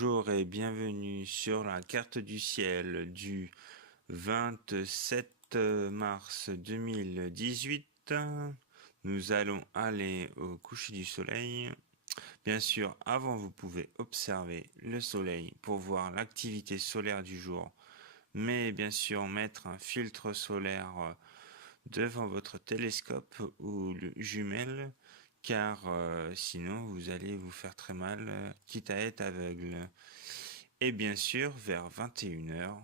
Bonjour et bienvenue sur la carte du ciel du 27 mars 2018. Nous allons aller au coucher du soleil. Bien sûr, avant vous pouvez observer le soleil pour voir l'activité solaire du jour, mais bien sûr mettre un filtre solaire devant votre télescope ou le jumelle, car sinon vous allez vous faire très mal, quitte à être aveugle. Et bien sûr, vers 21h,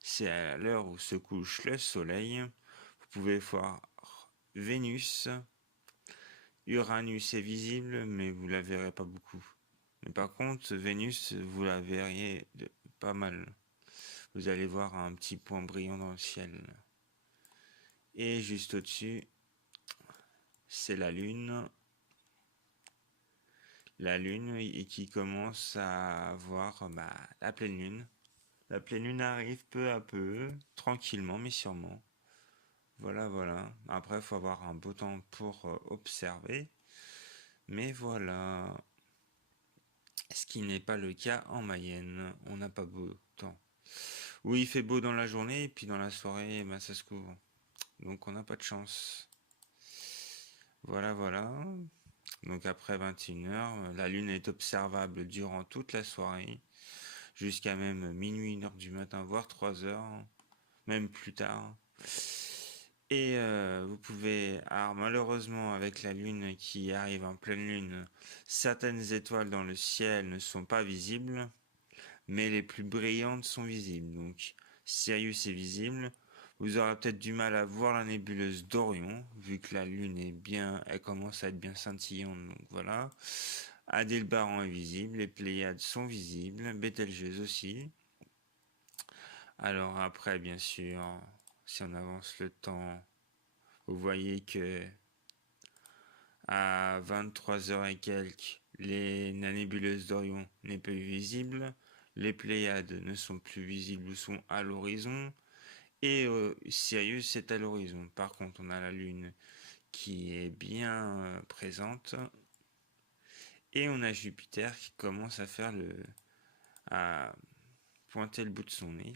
c'est à l'heure où se couche le soleil, vous pouvez voir Vénus. Uranus est visible, mais vous la verrez pas beaucoup. Mais par contre, Vénus, vous la verriez pas mal. Vous allez voir un petit point brillant dans le ciel. Et juste au-dessus, c'est la Lune. La Lune et qui commence à voir la pleine Lune. La pleine Lune arrive peu à peu, tranquillement mais sûrement. Voilà, voilà. Après, il faut avoir un beau temps pour observer. Mais voilà. Ce qui n'est pas le cas en Mayenne. On n'a pas beau temps. Oui, il fait beau dans la journée et puis dans la soirée, ça se couvre. Donc on n'a pas de chance. Voilà, voilà. Donc après 21h, la Lune est observable durant toute la soirée, jusqu'à même minuit, 1h du matin, voire 3h, même plus tard. Et vous pouvez, alors malheureusement avec la Lune qui arrive en pleine Lune, certaines étoiles dans le ciel ne sont pas visibles, mais les plus brillantes sont visibles. Donc Sirius est visible. Vous aurez peut-être du mal à voir la nébuleuse d'Orion, vu que la Lune est bien, elle commence à être bien scintillante, donc voilà. Aldébaran est visible, les Pléiades sont visibles, Bételgeuse aussi. Alors après, bien sûr, si on avance le temps, vous voyez que à 23h et quelques, la nébuleuse d'Orion n'est plus visible, les Pléiades ne sont plus visibles ou sont à l'horizon, et Sirius est à l'horizon. Par contre, on a la Lune qui est bien présente, et on a Jupiter qui commence à faire à pointer le bout de son nez.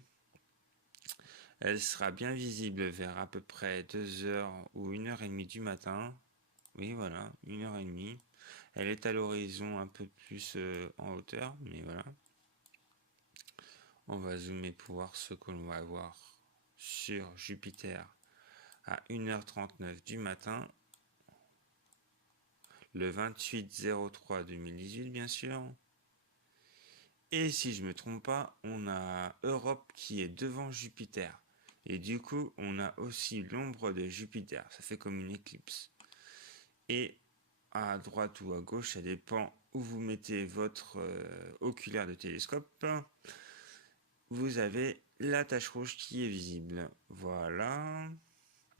Elle sera bien visible vers à peu près 2h ou 1h30 du matin. Oui, voilà, 1h30. Elle est à l'horizon un peu plus en hauteur, mais voilà. On va zoomer pour voir ce que l'on va voir sur Jupiter à 1h39 du matin. Le 28/03/2018, bien sûr. Et si je me trompe pas, on a Europe qui est devant Jupiter. Et du coup, on a aussi l'ombre de Jupiter. Ça fait comme une éclipse. Et à droite ou à gauche, ça dépend où vous mettez votre oculaire de télescope. Vous avez la tache rouge qui est visible. Voilà.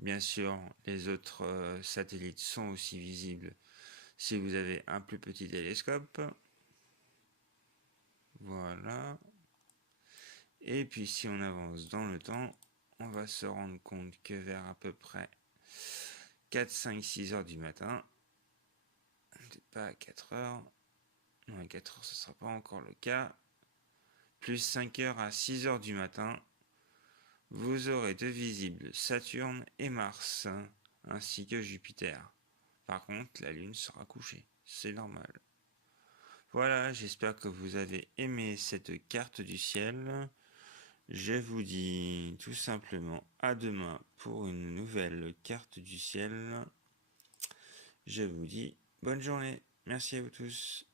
Bien sûr, les autres satellites sont aussi visibles si vous avez un plus petit télescope. Voilà. Et puis si on avance dans le temps, on va se rendre compte que vers à peu près 4, 5, 6 heures du matin, peut-être pas à 4 heures, non à 4 heures ce ne sera pas encore le cas, plus 5 heures à 6 heures du matin, vous aurez de visibles Saturne et Mars, ainsi que Jupiter. Par contre, la Lune sera couchée, c'est normal. Voilà, j'espère que vous avez aimé cette carte du ciel. Je vous dis tout simplement à demain pour une nouvelle carte du ciel. Je vous dis bonne journée. Merci à vous tous.